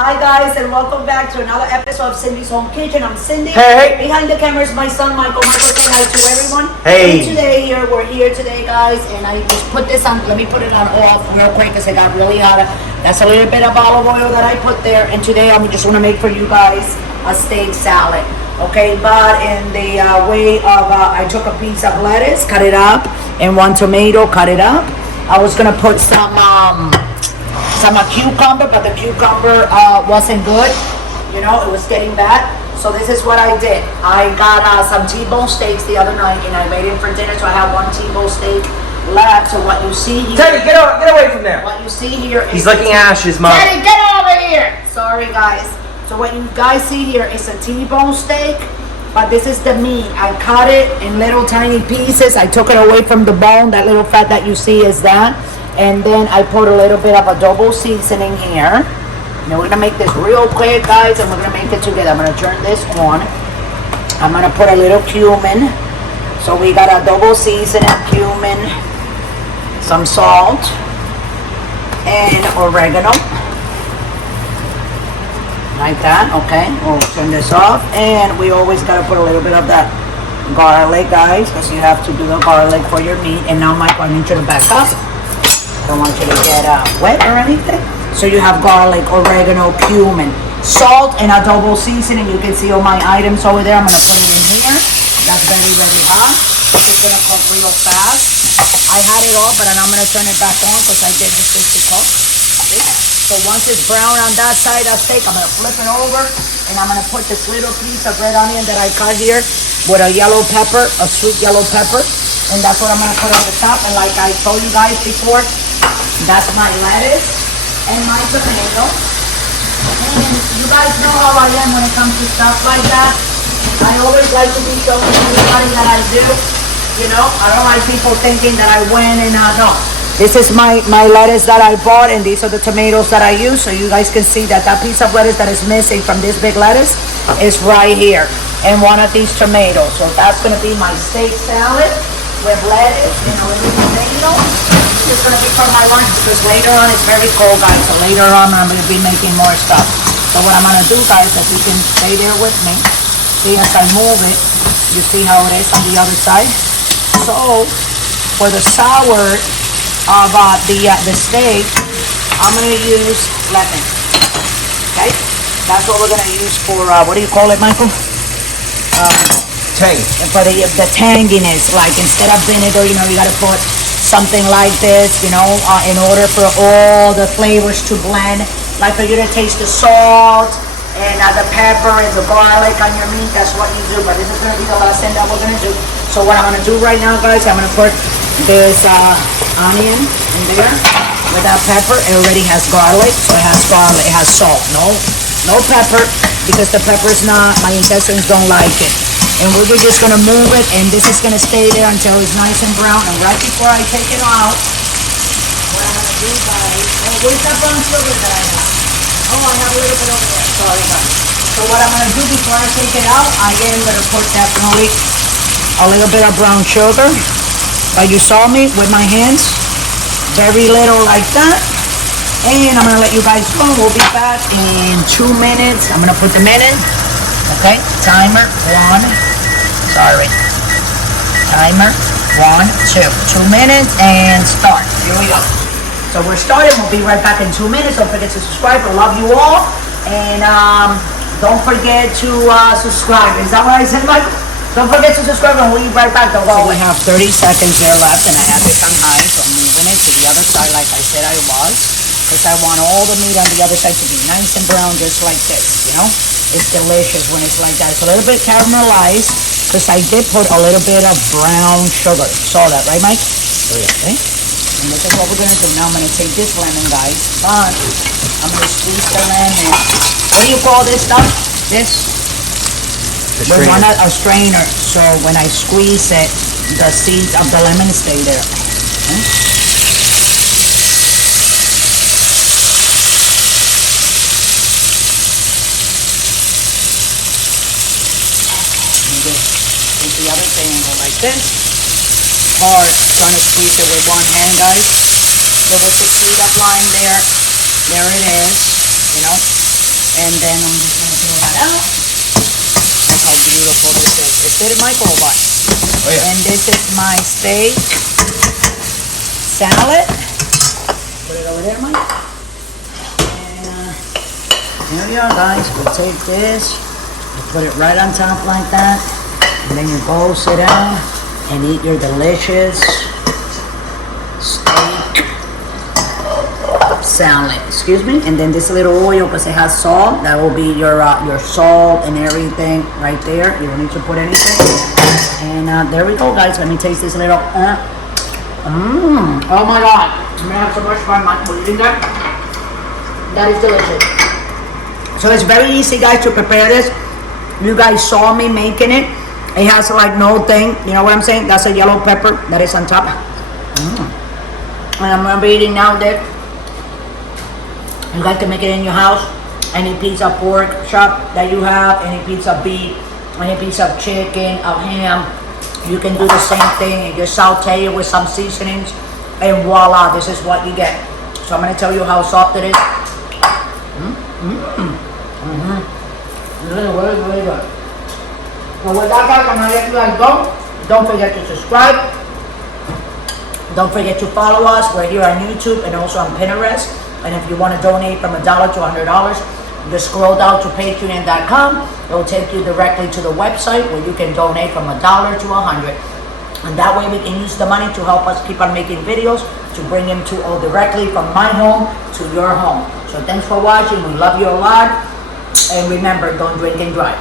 Hi guys, and welcome back to another episode of Cindy's Home Kitchen. I'm Cindy. Hey. Behind the camera is my son Michael. Michael, say hi to everyone. Hey. And we're here today, guys, and I just put this on. Let me put it on off real quick because it got really hot. That's a little bit of olive oil that I put there, and today I'm just gonna make for you guys a steak salad. Okay, but in the way of, I took a piece of lettuce, cut it up, and one tomato, cut it up. I was gonna put some cucumber, but the cucumber wasn't good. You know, it was getting bad. So this is what I did. I got some T-bone steaks the other night, and I made it for dinner. So I have one T-bone steak left. So what you see here, Teddy, get away from there. What you see here is he's licking ashes, Mom. Teddy, get over here. Sorry, guys. So what you guys see here is a T-bone steak, but this is the meat. I cut it in little tiny pieces. I took it away from the bone. That little fat that you see is that. And then I put a little bit of adobo seasoning here. Now we're gonna make this real quick, guys, and we're gonna make it together. I'm gonna turn this on. I'm gonna put a little cumin. So we got adobo seasoning, cumin, some salt, and oregano. Like that, okay? We'll turn this off. And we always gotta put a little bit of that garlic, guys, because you have to do the garlic for your meat. And now, Michael, I need you to back up. Don't want you to get wet or anything. So you have garlic, oregano, cumin, salt, and adobo seasoning. You can see all my items over there. I'm gonna put it in here. That's very, very hot. It's gonna cook real fast. I had it off, but then I'm gonna turn it back on because I did the fish to cook. So once it's brown on that side of steak, I'm gonna flip it over, and I'm gonna put this little piece of red onion that I cut here with a yellow pepper, a sweet yellow pepper, and that's what I'm gonna put on the top. And like I told you guys before, that's my lettuce and my tomato. And you guys know how I am when it comes to stuff like that. I always like to be showing everybody that I do. You know, I don't like people thinking that I win and I don't. This is my lettuce that I bought, and these are the tomatoes that I use. So you guys can see that that piece of lettuce that is missing from this big lettuce is right here. And one of these tomatoes. So that's gonna be my steak salad with lettuce and a little tomato. It's gonna be for my lunch because later on it's very cold, guys. So later on I'm gonna be making more stuff. So what I'm gonna do, guys, if you can stay there with me, see as I move it, you see how it is on the other side. So for the sour of the steak, I'm gonna use lemon. Okay, that's what we're gonna use for what do you call it, Michael? Tang. For the tanginess, like instead of vinegar, you know, you gotta put something like this, you know, in order for all the flavors to blend, like for you to taste the salt and the pepper and the garlic on your meat. That's what you do. But this is gonna be the last thing that we're gonna do. So what I'm gonna do right now, guys, I'm gonna put this onion in there with that pepper. It already has garlic, so it has garlic, it has salt. No pepper, because the pepper is not, my intestines don't like it. And we're just gonna move it, and this is gonna stay there until it's nice and brown. And right before I take it out, what I'm gonna do, guys, where's that brown sugar that I have? Oh, I have a little bit over there, sorry guys. So what I'm gonna do before I take it out, I am gonna put definitely a little bit of brown sugar. Like you saw me with my hands, very little like that. And I'm gonna let you guys go. We'll be back in 2 minutes. I'm gonna put them in. Okay, timer, timer, 1, 2. 2 minutes and start. Here we go. So we're starting. We'll be right back in 2 minutes. Don't forget to subscribe. I love you all. And don't forget to subscribe. Is that what I said, Michael? Don't forget to subscribe, and we'll be right back. Don't go. We have 30 seconds there left, and I have this on high, so I'm moving it to the other side like I said I was, because I want all the meat on the other side to be nice and brown, just like this, you know? It's delicious when it's like that. It's a little bit caramelized, because I did put a little bit of brown sugar. You saw that, right, Mike? Okay. And this is what we're gonna do. Now I'm gonna take this lemon, guys. I'm gonna squeeze the lemon. What do you call this stuff? This? We want a strainer, so when I squeeze it, the seeds of the lemon stay there. Okay. Take the other thing and go like this. Or trying to squeeze it with one hand, guys. There was a seed of lime there. There it is, you know. And then I'm just gonna throw that out. Look how beautiful this is. Is it Michael or what? Oh, yeah. And this is my steak salad. Put it over there, Mike. And here we are, guys. We take this, you put it right on top like that, and then you go sit down and eat your delicious steak salad. Excuse me. And then this little oil, because it has salt, that will be your salt and everything right there. You don't need to put anything. And there we go, guys. Let me taste this little. Oh my God! I'm gonna have so much fun. What do you think that? That is delicious. So it's very easy, guys, to prepare this. You guys saw me making it. It has like no thing. You know what I'm saying? That's a yellow pepper that is on top. And I'm gonna be eating now there. You guys can make it in your house. Any piece of pork chop that you have, any piece of beef, any piece of chicken, of ham, you can do the same thing and just saute it with some seasonings, and voila, this is what you get. So I'm gonna tell you how soft it is. Really, really, really good. So with that, guys, I'm gonna let you guys go. Don't forget to subscribe. Don't forget to follow us. We're here on YouTube and also on Pinterest. And if you want to donate from $1 to $100, just scroll down to patreon.com. It will take you directly to the website where you can donate from $1 to $100. And that way we can use the money to help us keep on making videos, to bring them to all directly from my home to your home. So thanks for watching. We love you a lot. And remember, don't drink and drive.